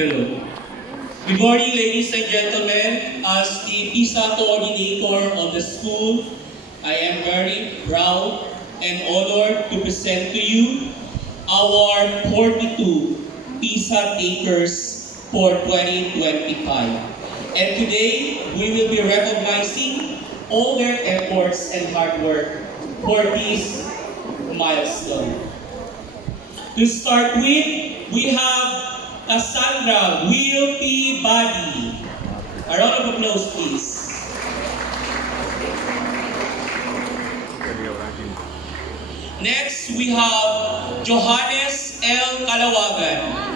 Hello. Good morning, ladies and gentlemen. As the PISA coordinator of the school, I am very proud and honored to present to you our 42 PISA takers for 2025. And today, we will be recognizing all their efforts and hard work for this milestone. To start with, we have Cassandra Will P. Badi. A round of applause, please. Next, we have Johannes L. Calawagan.